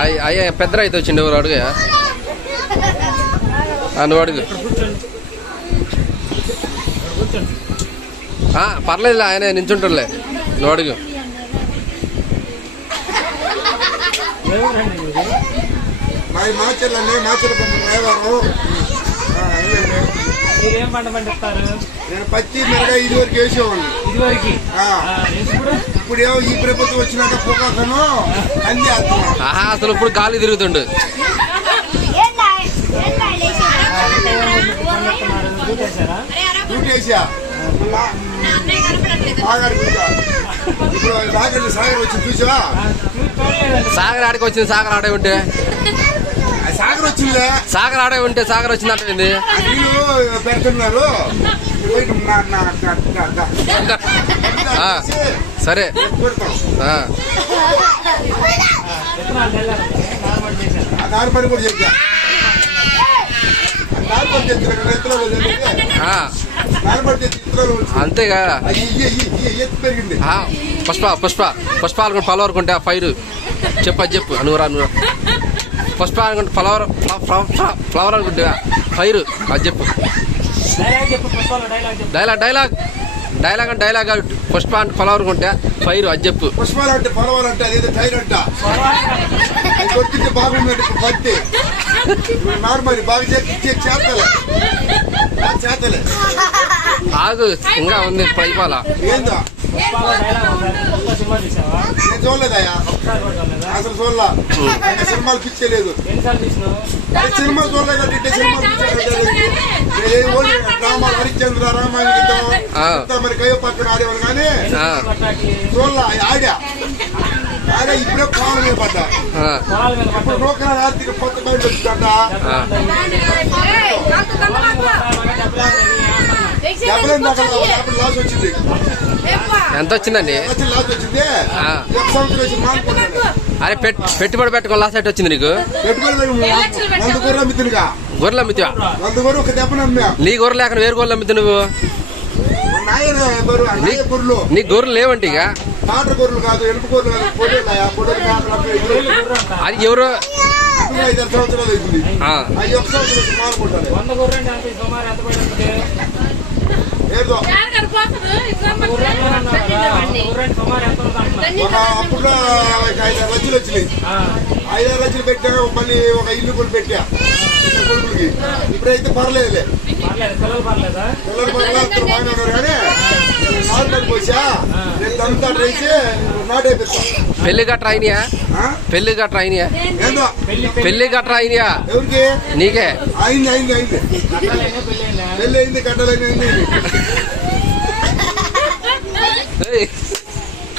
అయ్యా పెద్ద రైతు వచ్చిండు ఎవరు అడుగు నువ్వు అడుగు పర్లేదులే ఆయన నించుంటుందిలే నువ్వు అడుగు మీరేం పంట పండిస్తారు? నేను పత్తి మిరగా ఇదివరకు వేసేవాడిని. ఇప్పుడు ఏమో ఈ ప్రభుత్వం వచ్చినాక పొగాకను అన్ని అసలు ఇప్పుడు గాలి తిరుగుతుండు. వేసా ఇప్పుడు నాగండి సాగర్ వచ్చింది చూసావా? సాగర్ ఆడికి వచ్చింది. సాగర్ ఆడే ఉంటే సాగర్ వచ్చిందిలే. సాగర్ ఆడే ఉంటే సాగర్ వచ్చిందంటే నీళ్ళు పెడుతున్నారు. సరే దాని పని కూడా చేశా. అంతేగా పెరిగింది. పుష్పాలు ఫలవర్ కొంటే ఆ ఫైర్ చెప్పు అది చెప్పు నువ్వురా పుష్పాలు కొంటే ఫ్లవర్ అనుకుంటే ఫైర్ అది చెప్పు. డైలాగ్ పుష్ప అంటే ఫలవర్ కొంటే ఫైర్ అది చెప్పు. పుష్పాలు అంటే ఫలవర్ అంటే అదేదో టైర్ అంట కొట్టింటే బాగుందండి. పత్తి నార్మల్ బాగా చేతలే ఆగు ఇంకా ఉంది పైపాల. ఏందా నేను చూడలేదయ్యా అసలు చూడలా. సినిమాలు పిచ్చలేదు. సినిమాలు చూడలేదు అంటే సినిమాలు డ్రామాలు హరిశ్చంద్ర రామాయణ మరి కయ్యో పక్కన ఆడేవాళ్ళు కానీ చూడలా. ఆడా ఇప్పుడే పొలాల మీద పడ్డా. ఇప్పుడు రాత్రికి కొత్త బయట వచ్చిందంట. లాస్ వచ్చింది. ఎంత వచ్చిందండి? లాస్ వచ్చింది. అరే పెట్టుబడి పెట్టుకోవాలి. లాస్ ఎట్ వచ్చింది నీకు? పెట్టుబడి 100 గొర్రెలు అమ్ముతున్నా. గొర్రెలు అమ్ముతావా? 100 గొర్రెలు ఒక దెబ్బ నమ్మా. నీ గొర్రెలు లేక వేరు గొర్రెలు అమ్ముతావు నువ్వు? నీ గొర్రెలు లేవంటే ఇక టాటర్ గొర్రెలు కాదు, ఎలుపు గొర్రెలు కాదు, అది ఎవరు 5 సంవత్సరాలు అవుతుంది. అవి ఒక సంవత్సరం మానుకుంటాను. ఏదో అప్పుడు 5-6 లక్షలు వచ్చినాయి. 5-6 లక్షలు పెట్టా. మళ్ళీ ఒక ఇల్లు కూడా పెట్టా కొడుకులకి. ఇప్పుడైతే పర్లేదులే. పిల్లలు పర్లేదు బాగానే ఉన్నారు కానీ నార్మల్ పోసా నేను దంతా ట్రైసి నాటైపోతా. పెళ్లి గట్రా అయినాయా? పెళ్లి గట్రా అయినాయా? ఏందో పెళ్లి గట్రా అయినాయా? ఎవరికి? నీకే అయింది. పెళ్లి అయింది, కట్టాలైంది.